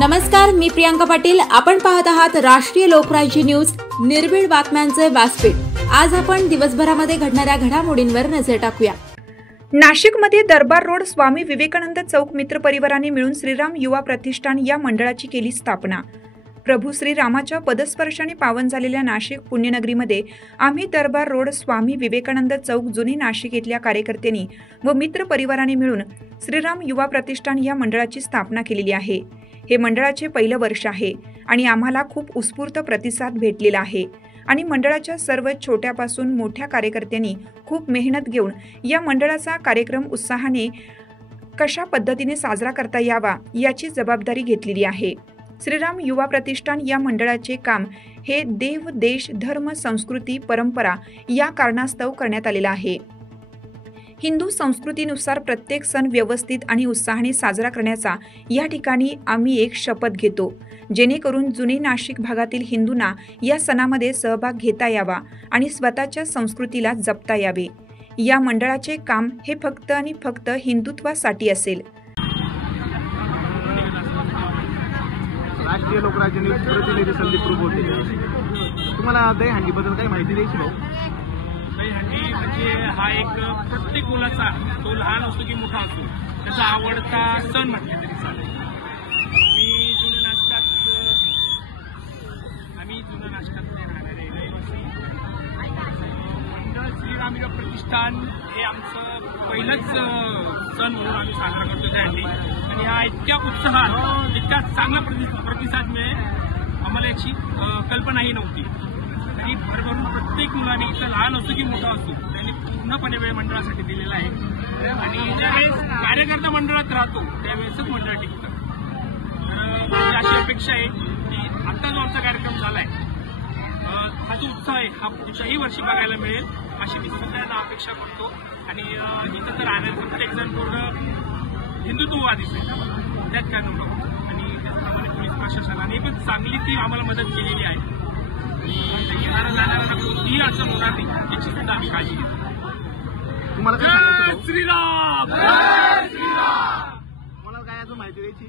नमस्कार, मी प्रियांका पाटील. आपण पाहत आहात राष्ट्रीय लोकराज्य न्यूज, निर्भीड बातम्यांचे व्यासपीठ. आज आपण दिवसभरामध्ये घडणाऱ्या घडामोडींवर नजर टाकूया. नाशिकमध्ये दरबार रोड स्वामी विवेकानंद चौक मित्र परिवाराने मिळून श्रीराम युवा प्रतिष्ठान या मंडळाची केली स्थापना. प्रभू श्रीरामाच्या पदस्पर्शाने पावन झालेल्या नाशिक पुण्यनगरीमध्ये आम्ही दरबार रोड स्वामी विवेकानंद चौक जुने नाशिक येथील कार्यकर्त्यांनी व मित्र परिवाराने मिळून श्रीराम युवा प्रतिष्ठान या मंडळाची स्थापना केलेली आहे. हे मंडळाचे पहिलं वर्ष आहे आणि आम्हाला खूप उत्स्फूर्त प्रतिसाद भेटलेला आहे आणि मंडळाच्या सर्व छोट्यापासून मोठ्या कार्यकर्त्यांनी खूप मेहनत घेऊन या मंडळाचा कार्यक्रम उत्साहाने कशा पद्धतीने साजरा करता यावा याची जबाबदारी घेतलेली आहे. श्रीराम युवा प्रतिष्ठान या मंडळाचे काम हे देव, देश, धर्म, संस्कृती, परंपरा या कारणास्तव करण्यात आलेला आहे. हिंदू संस्कृतीनुसार प्रत्येक सण व्यवस्थित आणि उत्साहाने साजरा करण्याचा या ठिकाणी आम्ही एक शपथ घेतो, जेणेकरून जुने नाशिक भागातील हिंदूंना या सणामध्ये सहभाग घेता यावा आणि स्वतःच्या संस्कृतीला जपता यावे. या मंडळाचे काम हे फक्त आणि फक्त हिंदुत्वासाठी असेल. राष्ट्रीय लोकराज्य न्यूज प्रतिनिधी संदीप प्रभू होते. तुम्हाला दहीहंडीबद्दल काही माहिती द्यायची भाऊ? दहीहंडी म्हणजे हा एक प्रत्येक मुलाचा, तो लहान असो की मोठा असो, त्याचा आवडता सण म्हटले तरी चालेल. आम्ही जुन्या नाशकातले राहणारे रहिवासी. मंडळ श्रीराम युवा प्रतिष्ठान हे आमचं पहिलंच सण म्हणून आम्ही साजरा करतो दहीहंडी, आणि हा इतक्या उत्साहात, इतक्या चांगला प्रतिसाद मिळेल आम्हाला याची कल्पनाही नव्हती. आणि भरभरून प्रत्येक मुलाने, इथं लहान असो की मोठा असो, त्यांनी पूर्णपणे वेळ मंडळासाठी दिलेला आहे. आणि ज्यावेळेस कार्यकर्ता मंडळात राहतो त्यावेळेसच मंडळ टिकतं. तर माझी अशी अपेक्षा आहे की आत्ता जो आमचा कार्यक्रम झाला आहे, हा जो उत्साह आहे हा पुढच्याही वर्षी बघायला मिळेल अशी मी सगळ्यांना अपेक्षा करतो. आणि इथं तर राहणारे प्रत्येक जण पूर्ण हिंदुत्ववादीच आहे, त्यात काय नको. आणि त्याचप्रमाणे पोलीस प्रशासनाने पण चांगली ती आम्हाला मदत केलेली आहे. आणि येणाऱ्या जाणाऱ्यांना कोणतीही अडचण होणार नाही याची सुद्धा आम्ही काळजी घेतो. तुम्हाला जय श्रीराम, जय श्रीराम. तुम्हाला काय अजून माहिती द्यायची?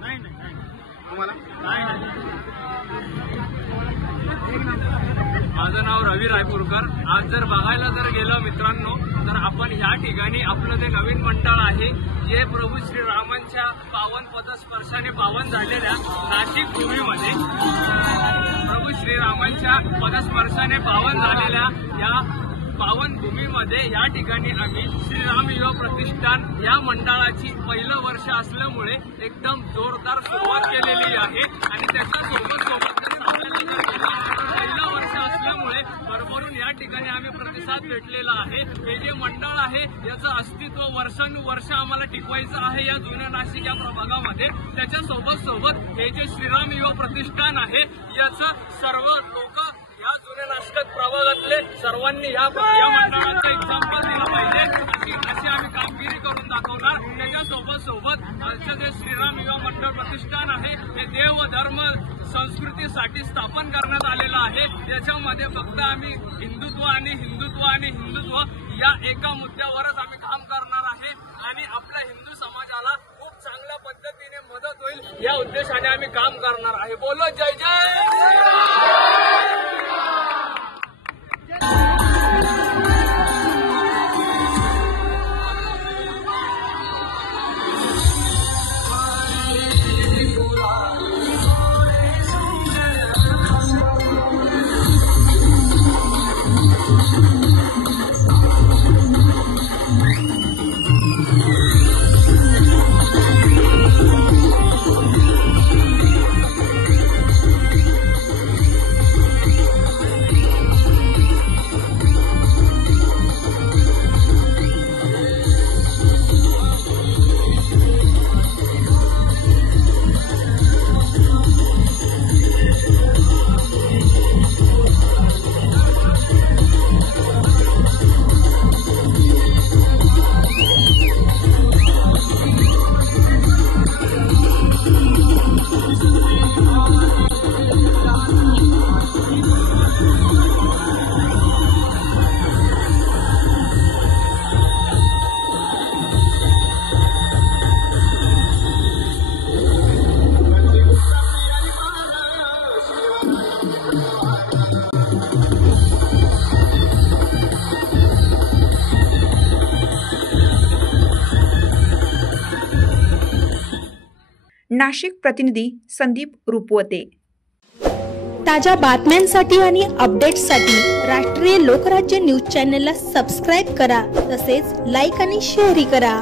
नाही. तुम्हाला नाही. माझं नाव रवी रायपूरकर. आज जर बघायला गेलं मित्रांनो, तर आपण या ठिकाणी आपलं जे नवीन मंडळ आहे, जे प्रभू श्रीरामांच्या पावन पदस्पर्शाने पावन झालेल्या नाशिक भूमीमध्ये, प्रभू श्रीरामांच्या पदस्पर्शाने पावन झालेल्या या पावन भूमीमध्ये या ठिकाणी आम्ही श्रीराम युवा प्रतिष्ठान या मंडळाची पहिलं वर्ष असल्यामुळे एकदम जोरदार सुरुवात केलेली आहे. आणि त्याच्यासोबत पहिलं वर्ष असल्यामुळे भरभरून या ठिकाणी आम्ही प्रतिसाद भेटलेला आहे. हे जे मंडळ आहे याचं अस्तित्व वर्षानुवर्ष आम्हाला टिकवायचं आहे या जुन्या नाशिक या प्रभागामध्ये. त्याच्यासोबत हे जे श्रीराम युवा प्रतिष्ठान आहे याचं सर्व लोक, या जुन्या नाशिक प्रभागातले सर्वांनी या मंडळाचा एक्झाम्पल दिला पाहिजे अशी आम्ही कामगिरी करून दाखवणार. त्याच्यासोबत आजचं जे श्रीराम युवा मंडळ प्रतिष्ठान आहे हे देव, धर्म, संस्कृतीसाठी स्थापन करण्यात आलेलं आहे. याच्यामध्ये फक्त आम्ही हिंदुत्व या एका मुद्द्यावरच आम्ही काम करणार आहे. आणि आपल्या हिंदू समाजाला खूप चांगल्या पद्धतीने मदत होईल या उद्देशाने आम्ही काम करणार आहे. बोलो जय जय. नाशिक प्रतिनिधी संदीप रुपवते। ताज्या बातम्यांसाठी आणि अपडेट्ससाठी राष्ट्रीय लोकराज्य न्यूज चॅनलला सबस्क्राईब करा, तसेच लाईक आणि शेअरही करा।